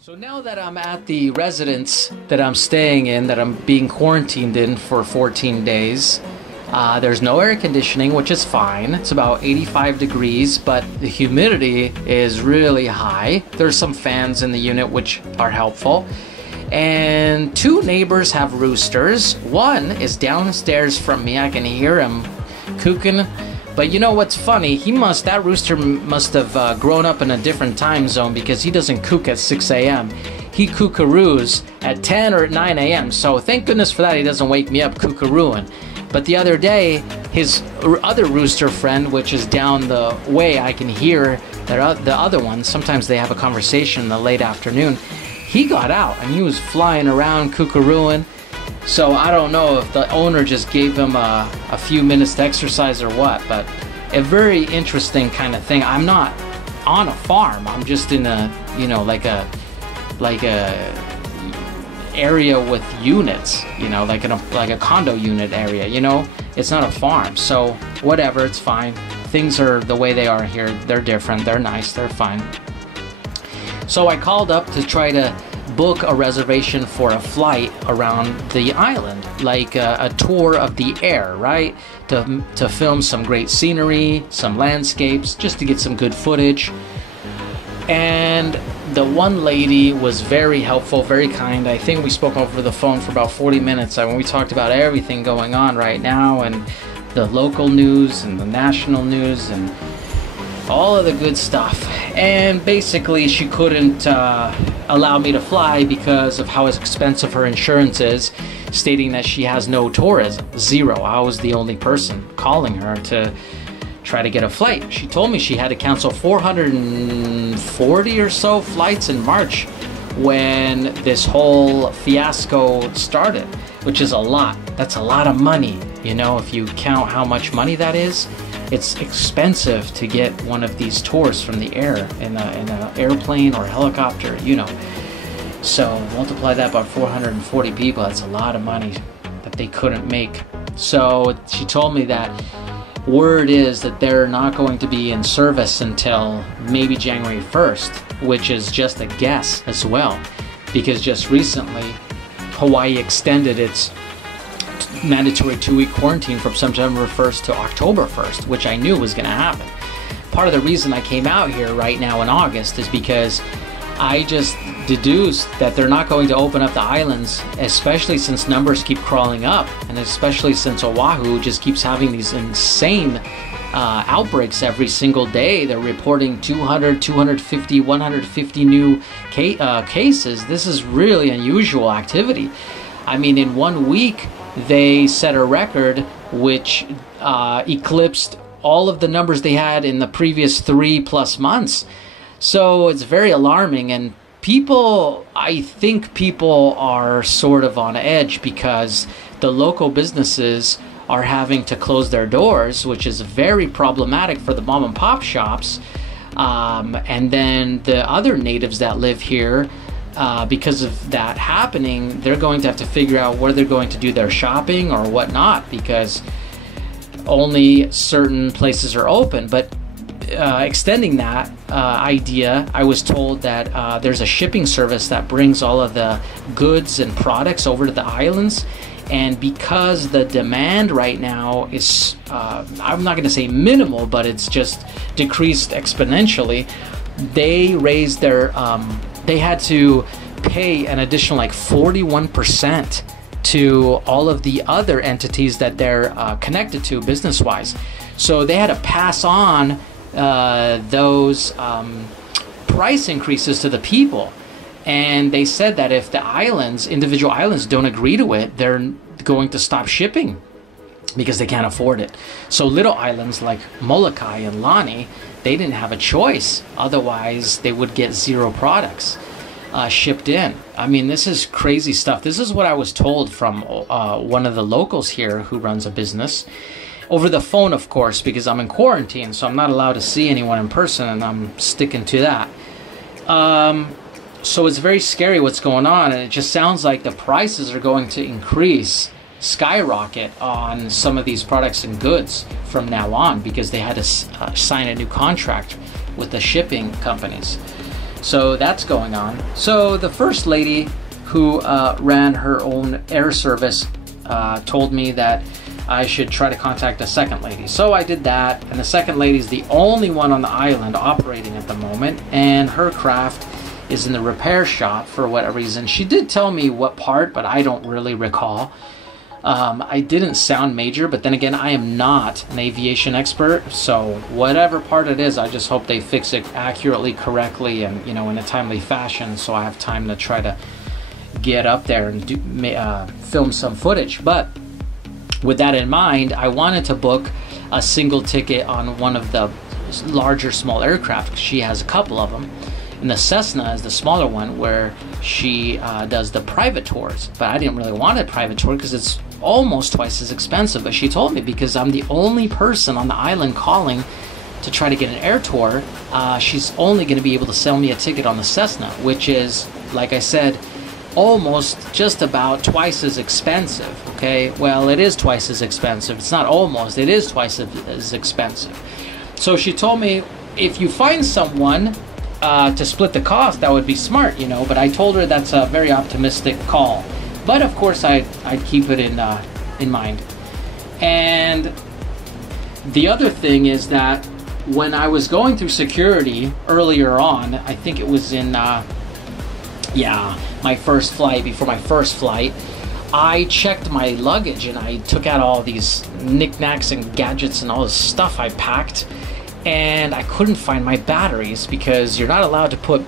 So now that I'm at the residence that I'm staying in, that I'm being quarantined in for 14 days, there's no air conditioning, which is fine. It's about 85 degrees, but the humidity is really high. There's some fans in the unit, which are helpful. And two neighbors have roosters. One is downstairs from me. I can hear him cooking. But you know what's funny? That rooster must have grown up in a different time zone, because he doesn't cook at 6 a.m. He kookaroos at 10 or at 9 a.m. So thank goodness for that, he doesn't wake me up kookarooing. But the other day, his other rooster friend, which is down the way, I can hear the other one. Sometimes they have a conversation in the late afternoon. He got out and he was flying around kookarooing. So I don't know if the owner just gave him a few minutes to exercise or what, but a very interesting kind of thing. I'm not on a farm. I'm just in a, like a area with units, like a condo unit area, It's not a farm. So whatever, it's fine. Things are the way they are here. They're different. They're nice. They're fine. So I called up to try to book a reservation for a flight around the island, like a tour of the air, right? To film some great scenery, some landscapes, just to get some good footage. And the one lady was very helpful, very kind. I think we spoke over the phone for about 40 minutes when we talked about everything going on right now, and the local news and the national news and all of the good stuff. And basically she couldn't allow me to fly because of how expensive her insurance is, stating that she has no tourism, zero. I was the only person calling her to try to get a flight. She told me she had to cancel 440 or so flights in March when this whole fiasco started, which is a lot. That's a lot of money, if you count how much money that is. It's expensive to get one of these tours from the air in an airplane or helicopter, So multiply that by 440 people, that's a lot of money that they couldn't make. So she told me that word is that they're not going to be in service until maybe January 1st, which is just a guess as well, because just recently Hawaii extended its mandatory 2-week quarantine from September 1st to October 1st, which I knew was going to happen. Part of the reason I came out here right now in August is because I just deduced that they're not going to open up the islands, especially since numbers keep crawling up, and especially since Oahu just keeps having these insane outbreaks every single day. They're reporting 200, 250, 150 new cases. This is really unusual activity. I mean, in 1 week, they set a record which eclipsed all of the numbers they had in the previous 3+ months. So it's very alarming, and I think people are sort of on edge because the local businesses are having to close their doors, which is very problematic for the mom and pop shops. And then the other natives that live here, because of that happening, they're going to have to figure out where they're going to do their shopping or whatnot, because only certain places are open. But extending that idea, I was told that there's a shipping service that brings all of the goods and products over to the islands, and because the demand right now is, I'm not going to say minimal, but it's just decreased exponentially, they raised their they had to pay an additional like 41% to all of the other entities that they're connected to business-wise. So they had to pass on those price increases to the people. And they said that if the islands, individual islands, don't agree to it, they're going to stop shipping because they can't afford it. So little islands like Molokai and Lani, they didn't have a choice. Otherwise, they would get zero products. shipped in. I mean, this is crazy stuff. This is what I was told from one of the locals here who runs a business. Over the phone, of course, because I'm in quarantine, so I'm not allowed to see anyone in person, and I'm sticking to that. So it's very scary what's going on, and it just sounds like the prices are going to increase, skyrocket on some of these products and goods from now on, because they had to sign a new contract with the shipping companies. So that's going on. So the first lady who ran her own air service told me that I should try to contact the second lady. So I did that, and the second lady is the only one on the island operating at the moment, and her craft is in the repair shop for whatever reason. She did tell me what part, but I don't really recall. I didn't sound major, but then again, I am not an aviation expert, so whatever part it is, I just hope they fix it accurately, correctly, and in a timely fashion, so I have time to try to get up there and film some footage. But with that in mind, I wanted to book a single ticket on one of the larger small aircraft. She has a couple of them, and the Cessna is the smaller one where she does the private tours. But I didn't really want a private tour because it's almost twice as expensive. But she told me, because I'm the only person on the island calling to try to get an air tour, she's only going to be able to sell me a ticket on the Cessna, which is, like I said, almost just about twice as expensive. Okay, well, it is twice as expensive. It's not almost, it is twice as expensive. So she told me, if you find someone to split the cost, that would be smart, but I told her that's a very optimistic call. But of course I'd keep it in mind. And the other thing is that when I was going through security earlier on, I think it was in my first flight, before my first flight, I checked my luggage and I took out all these knickknacks and gadgets and all this stuff I packed, and I couldn't find my batteries, because you're not allowed to put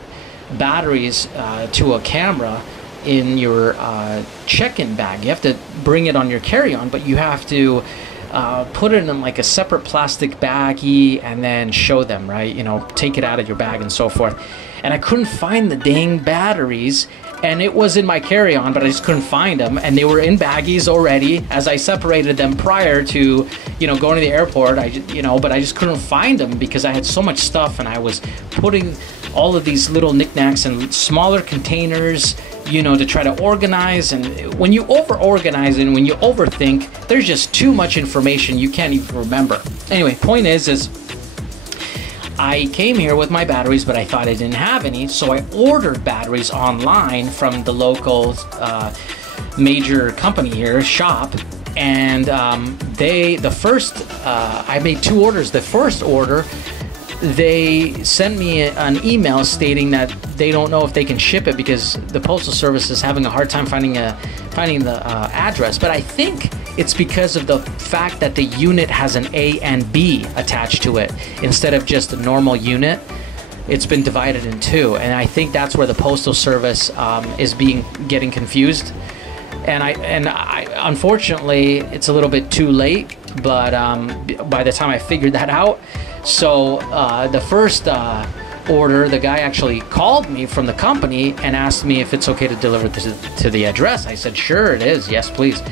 batteries to a camera in your check-in bag. You have to bring it on your carry-on, but you have to put it in like a separate plastic baggie and then show them, right? Take it out of your bag and so forth. And I couldn't find the dang batteries, and it was in my carry-on, but I just couldn't find them, and they were in baggies already as I separated them prior to going to the airport. But I just couldn't find them because I had so much stuff, and I was putting all of these little knickknacks in smaller containers, to try to organize. And when you over-organize and when you overthink, there's just too much information you can't even remember. Anyway, point is I came here with my batteries, but I thought I didn't have any, so I ordered batteries online from the local major company here, shop, and I made 2 orders. The first order, they sent me an email stating that they don't know if they can ship it because the Postal Service is having a hard time finding the address. But I think it's because of the fact that the unit has an A and B attached to it instead of just a normal unit. It's been divided in 2, and I think that's where the Postal Service is getting confused. And I unfortunately, it's a little bit too late, but by the time I figured that out. So the first order, the guy actually called me from the company and asked me if it's okay to deliver to the address. I said, sure it is, yes please.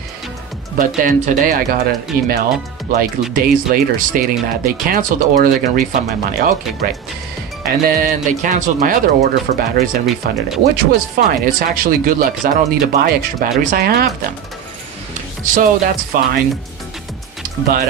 But then today I got an email, like days later, stating that they canceled the order, they're going to refund my money. Okay, great. And then they canceled my other order for batteries and refunded it, which was fine. It's actually good luck because I don't need to buy extra batteries. I have them. So that's fine. But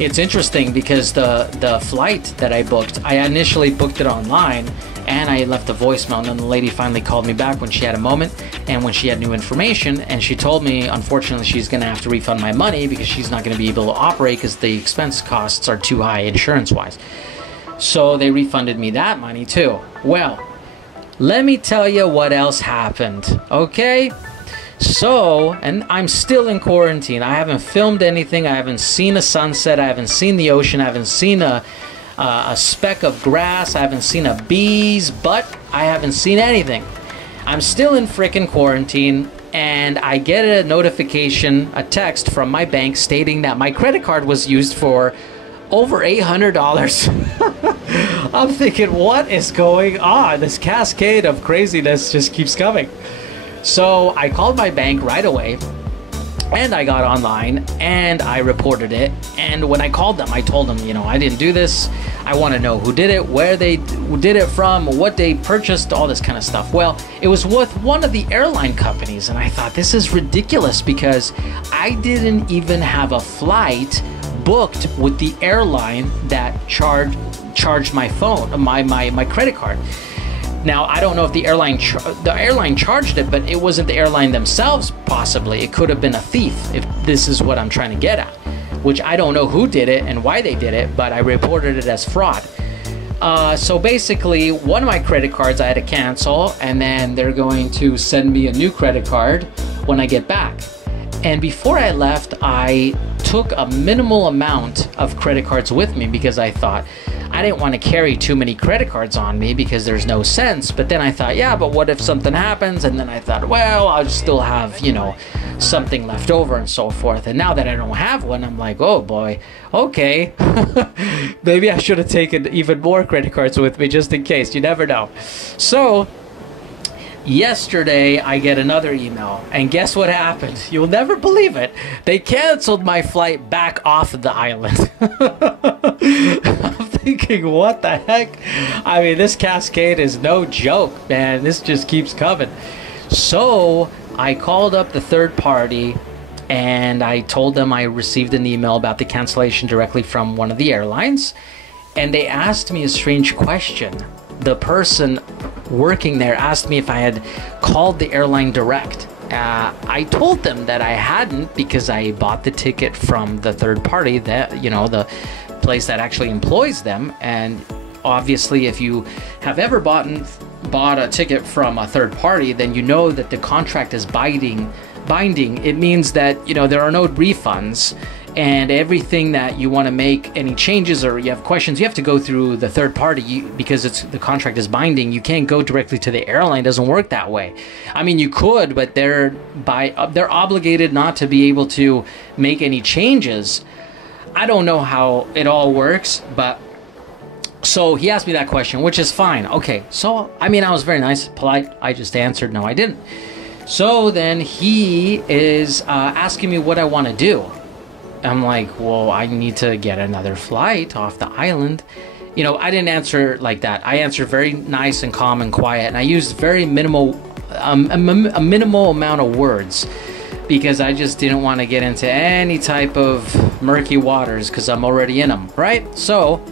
it's interesting because the flight that I booked, I initially booked it online and I left a voicemail, and then the lady finally called me back when she had a moment and when she had new information, and she told me unfortunately she's going to have to refund my money because she's not going to be able to operate because the expense costs are too high insurance-wise. So they refunded me that money too. Well, let me tell you what else happened, okay? So, and I'm still in quarantine. I haven't filmed anything. I haven't seen a sunset. I haven't seen the ocean. I haven't seen a speck of grass. I haven't seen a bee's butt. I haven't seen anything. I'm still in frickin' quarantine, and I get a notification, a text from my bank stating that my credit card was used for over $800. I'm thinking, what is going on? This cascade of craziness just keeps coming. So I called my bank right away, and I got online and I reported it. And when I called them, I told them, I didn't do this. I want to know who did it, where they did it from, what they purchased, all this kind of stuff. Well, it was with one of the airline companies, and I thought, this is ridiculous, because I didn't even have a flight booked with the airline that charged my phone, my credit card. Now, I don't know if the airline charged it, but it wasn't the airline themselves, possibly. It could have been a thief, if this is what I'm trying to get at, which I don't know who did it and why they did it, but I reported it as fraud. So basically, one of my credit cards I had to cancel, and then they're going to send me a new credit card when I get back. And before I left, I took a minimal amount of credit cards with me, because I thought I didn't want to carry too many credit cards on me, because there's no sense. But then I thought, yeah, but what if something happens? And then I thought, well, I'll still have, something left over and so forth. And now that I don't have one, I'm like, oh boy, okay. Maybe I should have taken even more credit cards with me just in case. You never know. So yesterday, I get another email, and guess what happened? You'll never believe it. They canceled my flight back off of the island. I'm thinking, what the heck? I mean, this cascade is no joke, man. This just keeps coming. So I called up the third party, and I told them I received an email about the cancellation directly from one of the airlines, and they asked me a strange question. The person working there asked me if I had called the airline direct. I told them that I hadn't, because I bought the ticket from the third party, that the place that actually employs them. And obviously, if you have ever bought a ticket from a third party, then you know that the contract is binding. It means that there are no refunds, and everything that you want to make any changes or you have questions, you have to go through the third party, because the contract is binding. You can't go directly to the airline. It doesn't work that way. I mean, you could, but they're obligated not to be able to make any changes. I don't know how it all works, but so he asked me that question, which is fine. Okay, so I was very nice, polite. I just answered, no, I didn't. So then he is asking me what I want to do. I'm like, well, I need to get another flight off the island. I didn't answer like that. I answered very nice and calm and quiet, and I used very minimal amount of words, because I just didn't want to get into any type of murky waters, because I'm already in them, right? So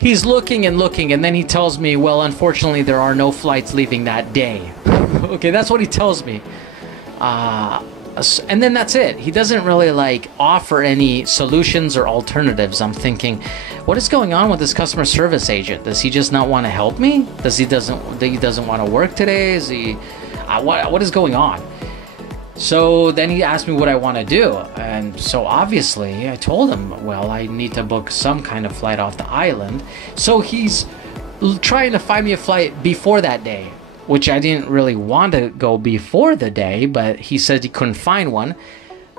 he's looking and looking, and then he tells me, well, unfortunately, there are no flights leaving that day. Okay, that's what he tells me. And then that's it. He doesn't really offer any solutions or alternatives. I'm thinking, what is going on with this customer service agent? Does he just not want to help me? He doesn't want to work today? Is he what is going on? So then he asked me what I want to do, and so obviously I told him, well, I need to book some kind of flight off the island. So he's trying to find me a flight before that day, which I didn't really want to go before the day, but he said he couldn't find one.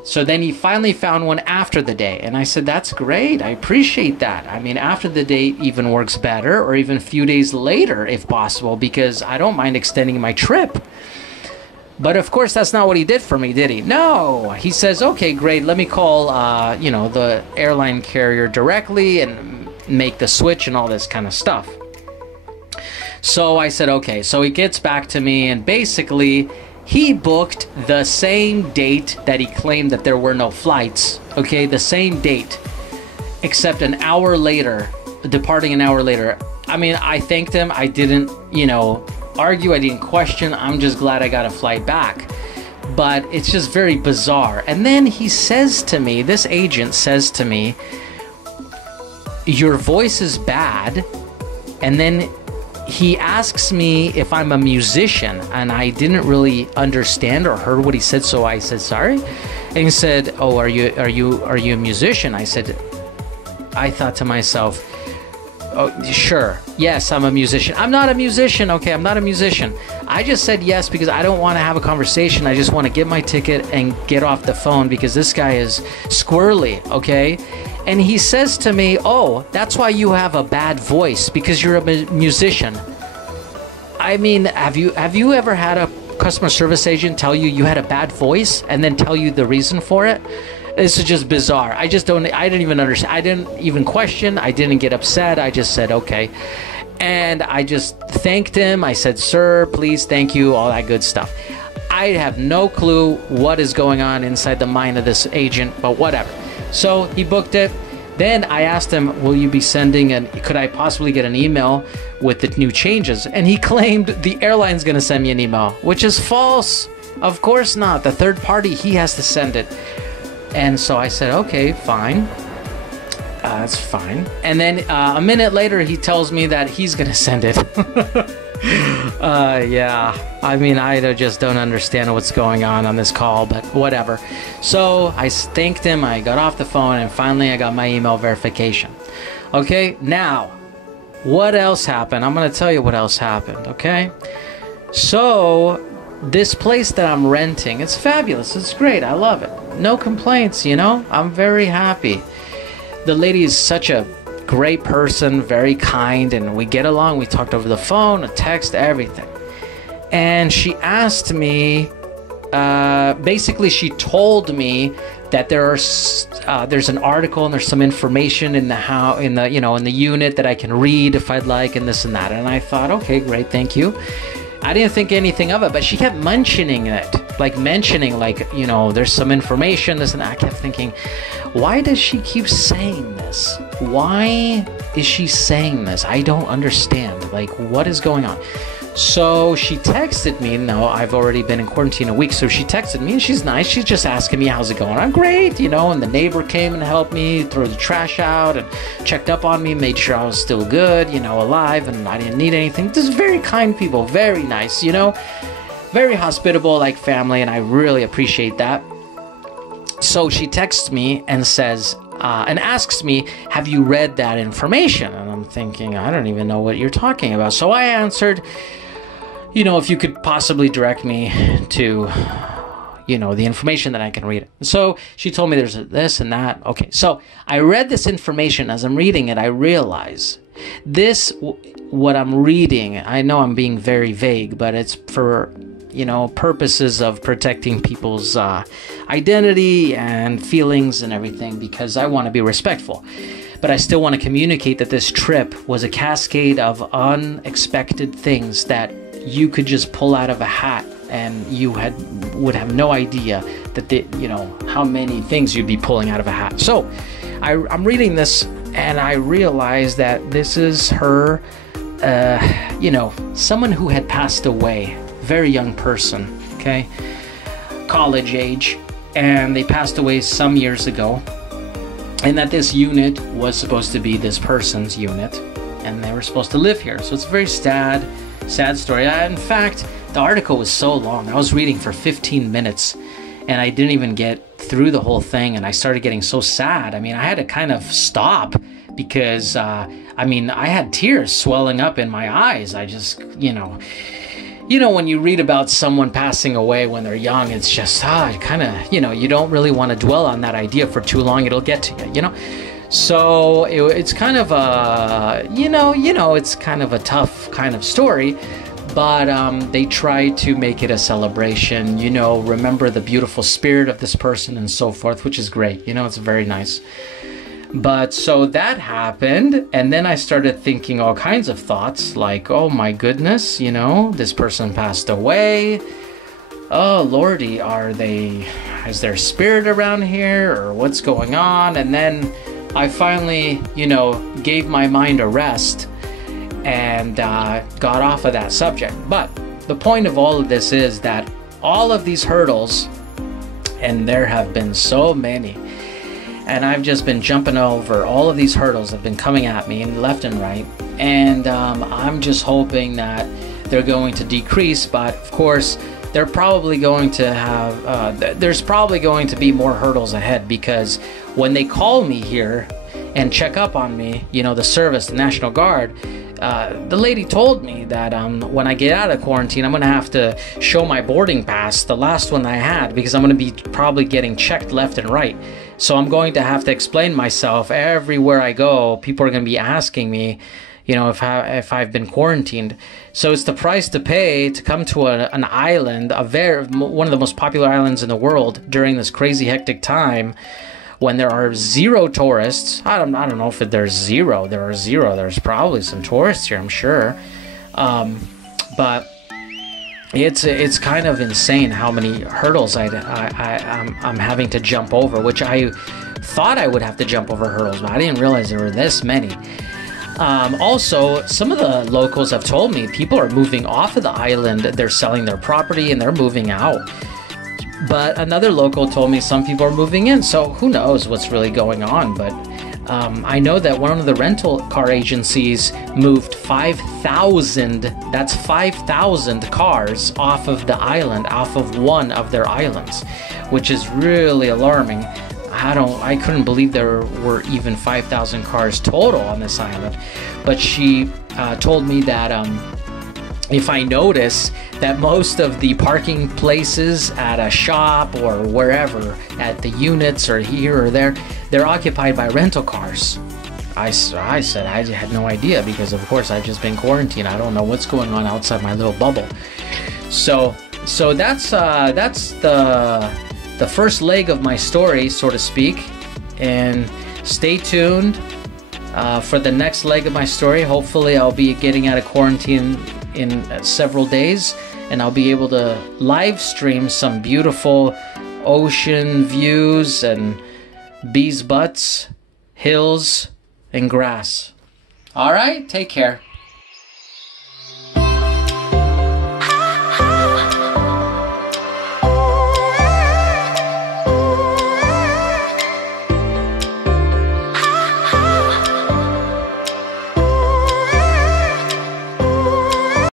So then he finally found one after the day, and I said, that's great, I appreciate that. I mean, after the day even works better, or even a few days later if possible, because I don't mind extending my trip. But of course, that's not what he did for me, did he? No, he says, okay, great, let me call the airline carrier directly and make the switch and all this kind of stuff. So I said, okay. So he gets back to me, and basically he booked the same date that he claimed that there were no flights. Okay, the same date, except an hour later, departing an hour later. I mean, I thanked him. I didn't, argue. I didn't question. I'm just glad I got a flight back. But it's just very bizarre. And then he says to me, this agent says to me, your voice is bad. And then he asks me if I'm a musician, and I didn't really understand or heard what he said, so I said sorry. And he said, "Oh, are you a musician?" I said, I thought to myself, oh, sure. Yes, I'm a musician. I'm not a musician. Okay, I'm not a musician. I just said yes because I don't want to have a conversation. I just want to get my ticket and get off the phone because this guy is squirrely, okay? And he says to me, oh, that's why you have a bad voice, because you're a musician. I mean, have you ever had a customer service agent tell you had a bad voice and then tell you the reason for it? This is just bizarre. I didn't even understand. I didn't even question. I didn't get upset. I just said, okay. And I just thanked him. I said, sir, please, thank you, all that good stuff. I have no clue what is going on inside the mind of this agent, but whatever. So he booked it. Then I asked him, will you be sending could I possibly get an email with the new changes? And he claimed the airline's going to send me an email, which is false. Of course not. The third party, he has to send it. And so I said, okay, fine. That's fine. And then a minute later, he tells me that he's going to send it. Yeah. I mean, I just don't understand what's going on this call, but whatever. So I thanked him. I got off the phone, and finally I got my email verification. Okay, now, what else happened? I'm going to tell you what else happened, okay? So this place that I'm renting, it's fabulous. It's great. I love it. No complaints, you know? I'm very happy. The lady is such a great person, very kind, and we get along. We talked over the phone, a text, everything. And she asked me, basically she told me that there's an article and there's some information in the unit that I can read if I'd like, and this and that. And I thought, okay, great, thank you. I didn't think anything of it, but she kept mentioning it, there's some information, this and that. I kept thinking, why does she keep saying this? Why is she saying this? I don't understand. Like, what is going on? So she texted me. Now, I've already been in quarantine a week, so she texted me, and she's nice. She's just asking me, how's it going? I'm great, and the neighbor came and helped me throw the trash out and checked up on me, made sure I was still good, alive, and I didn't need anything. Just very kind people, very nice, very hospitable, like family, and I really appreciate that. So she texts me and says, and asks me, have you read that information? And I'm thinking, I don't even know what you're talking about. So I answered, if you could possibly direct me to, the information that I can read. So she told me there's this and that. Okay, so I read this information. As I'm reading it, I realize what I'm reading, I know I'm being very vague, but it's for purposes of protecting people's identity and feelings and everything, because I want to be respectful. But I still want to communicate that this trip was a cascade of unexpected things that you could just pull out of a hat, and you would have no idea that how many things you'd be pulling out of a hat. So I'm reading this, and I realize that this is her, someone who had passed away. Very young person, okay, college age, and they passed away some years ago, and that this unit was supposed to be this person's unit, and they were supposed to live here. So it's a very sad story. In fact, the article was so long. I was reading for 15 minutes, and I didn't even get through the whole thing, and I started getting so sad. I mean, I had to kind of stop because, I had tears swelling up in my eyes. I just, when you read about someone passing away when they're young, it's just, kind of, you don't really want to dwell on that idea for too long. It'll get to you, So it's kind of a, it's kind of a tough kind of story, but they try to make it a celebration, remember the beautiful spirit of this person and so forth, which is great. It's very nice. But so that happened, and then I started thinking all kinds of thoughts, like, oh my goodness, this person passed away. Oh Lordy, is there spirit around here, or what's going on? And then I finally, gave my mind a rest and got off of that subject. But the point of all of this is that all of these hurdles, and there have been so many, and I've just been jumping over all of these hurdles that have been coming at me left and right. And I'm just hoping that they're going to decrease. But of course, they're probably going to have, there's probably going to be more hurdles ahead, because when they call me here and check up on me, you know, the service, the National Guard, the lady told me that when I get out of quarantine, I'm going to have to show my boarding pass, the last one I had, because I'm going to be probably getting checked left and right. So I'm going to have to explain myself everywhere I go. People are going to be asking me, you know, if I've been quarantined. So it's the price to pay to come to an island, one of the most popular islands in the world during this crazy hectic time when there are zero tourists. I don't know if there's zero. There are zero. There's probably some tourists here, I'm sure. But it's kind of insane how many hurdles I'm having to jump over, which I thought I would have to jump over hurdles, but I didn't realize there were this many. Also, some of the locals have told me people are moving off of the island. They're selling their property and they're moving out. But another local told me some people are moving in. So who knows what's really going on. But I know that one of the rental car agencies moved 5,000, that's 5,000 cars off of the island, off of one of their islands, which is really alarming. I couldn't believe there were even 5,000 cars total on this island. But she told me that if I notice that most of the parking places at a shop or wherever, at the units or here or there, they're occupied by rental cars. I said I had no idea, because of course I've just been quarantined. I don't know what's going on outside my little bubble. So that's the first leg of my story, so to speak, and stay tuned for the next leg of my story. Hopefully I'll be getting out of quarantine in several days, and I'll be able to live stream some beautiful ocean views and bees' butts, hills, and grass. All right, take care.